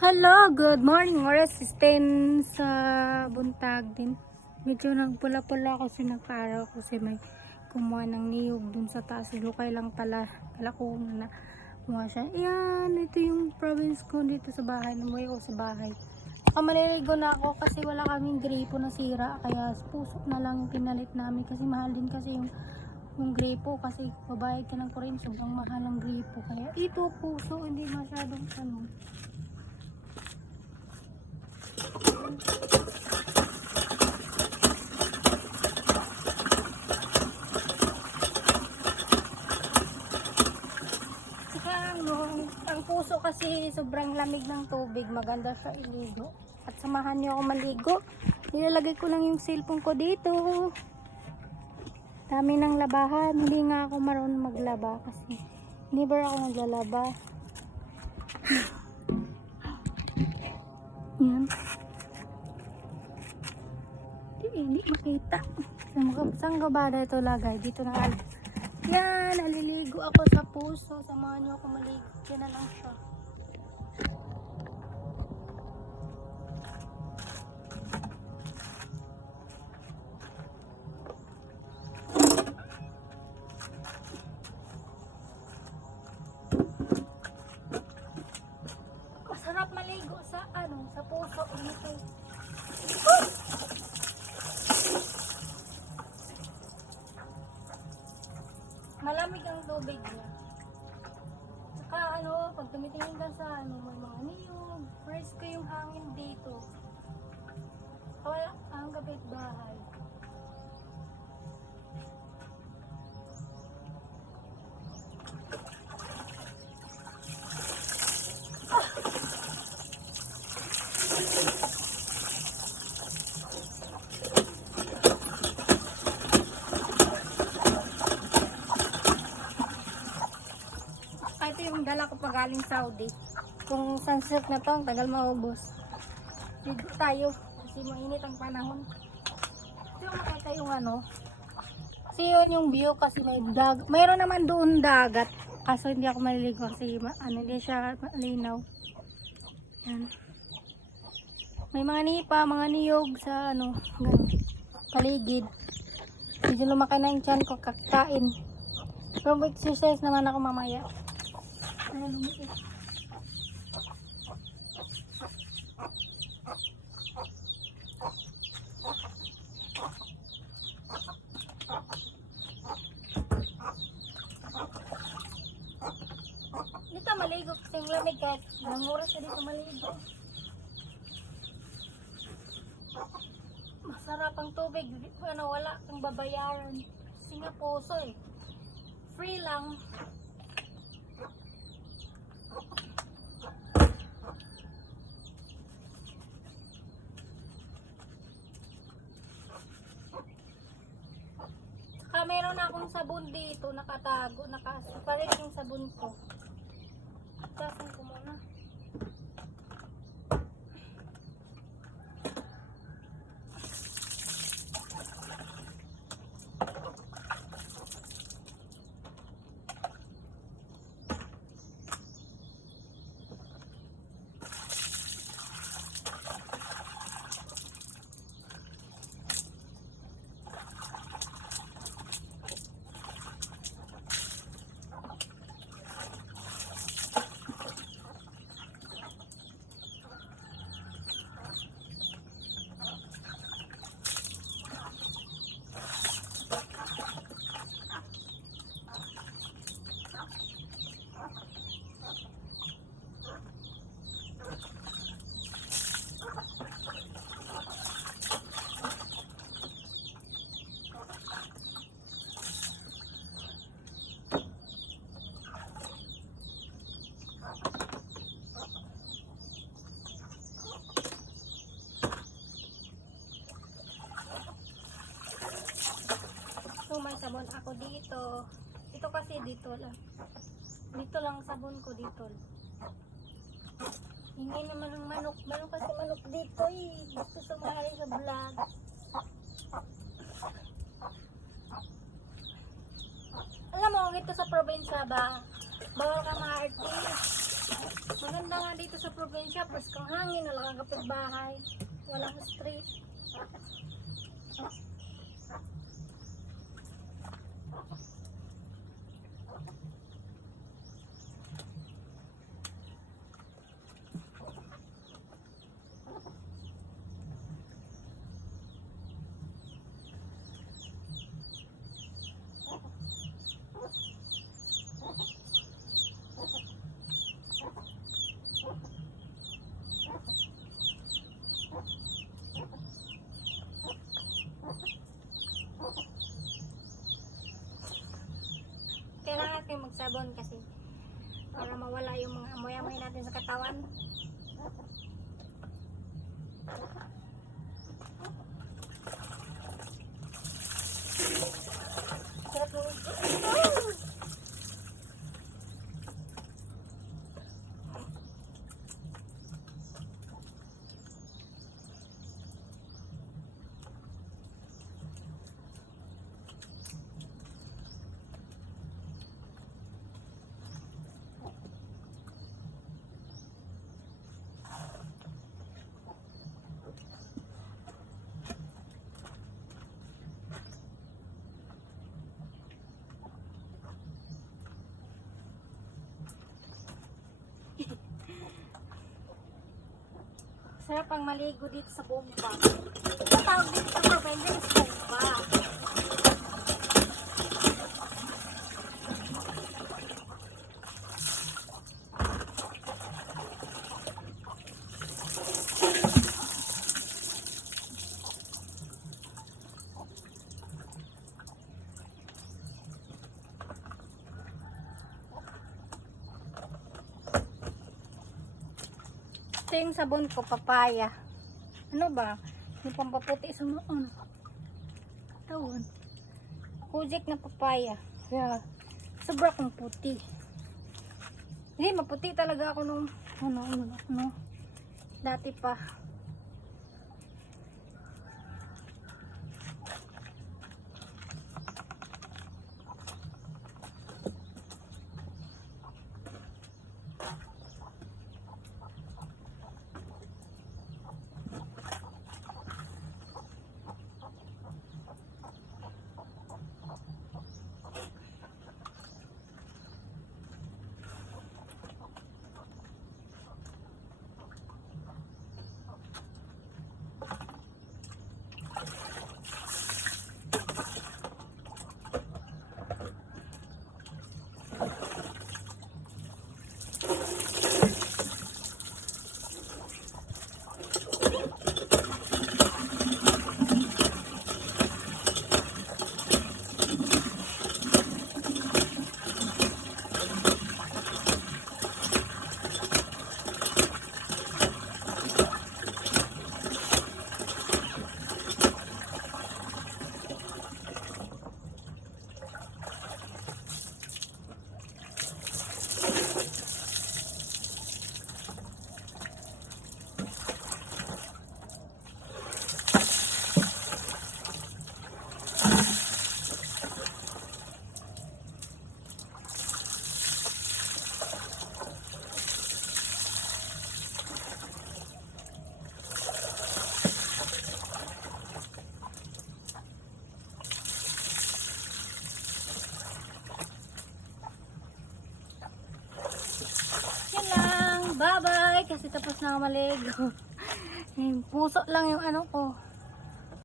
Hello, good morning. Oras is 10 sa buntag din. Medyo nagpula-pula kasi nagparaw kasi may kumuha ng niyog dun sa taas. Lukay lang pala. Kala ko na kumuha siya. Ayan, ito yung province ko dito sa bahay. Namuhay ko sa bahay. Saka maliligo na ako kasi wala kaming gripo na sira. Kaya puso na lang yung pinalit namin kasi mahal din kasi yung gripo kasi babayad ka ng kuryente. Sobrang mahal ang gripo. Kaya ito puso, hindi masyadong ano. Ang puso kasi sobrang lamig ng tubig, maganda siya iligo. At samahan niyo ako maligo. Nilalagay ko lang yung cellphone ko dito. Dami ng labahan, hindi nga ako marunong maglaba kasi never ako naglalaba. Yan. Hindi makita. Saan ka ba ito lagay? Dito na alas. Yan, naliligo ako sa puso. Samahan niyo ako maligo. Yan na lang siya. Masarap maligo sa sa puso. Malamig ang tubig niya. Saka pag tumitingin ka sa may mga niyog, fresh ko yung hangin dito. Wala ang kapitbahay. Ito yung dala ko pa galing Saudi. Kung sunsilk na to, ang tagal maubos. Dito tayo kasi mainit ang panahon. Ito yung makita yung kasi yun yung view kasi may mayroon naman doon dagat. Kaso hindi ako maliligo kasi hindi siya malinaw. Yan. May mga nipa, mga niyog sa paligid. Medyo lumaki na yung tiyan ko kakain. Pero exercise naman ako mamaya. Dito maligo kasi yung lamig kahit ilang oras na dito maligo. Masarap ang tubig, wala kang babayaran. Kasi nga puso free lang. Saka meron akong sabon dito, nakatago, nakaseparate yung sabon ko. Tasan ko muna. May sabon ako dito. Ito kasi dito lang. Dito lang sabon ko dito. Hindi naman ng manok. Meron kasi manok dito Gusto sumali sa vlog. Alam mo, dito sa probinsya ba, bawal ka ma-artist. Maganda nga dito sa probinsya, paskang hangin, wala kang kapitbahay, walang street. Kailangan natin magsabon kasi para mawala yung mga amoy-amoy natin sa katawan. Sarap mo. Sarap ang maligo dito sa bomba. Ang tawag dito sa probinsya is bomba. Ito yung sabon ko, papaya. Ano ba? Yung pampaputi sa mga ano. Tawon. Kujik na papaya. Kaya, sobra kong puti. Hindi, maputi talaga ako nung, dati pa. Bye-bye! Kasi tapos na ako maligo. Puso lang yung ano ko.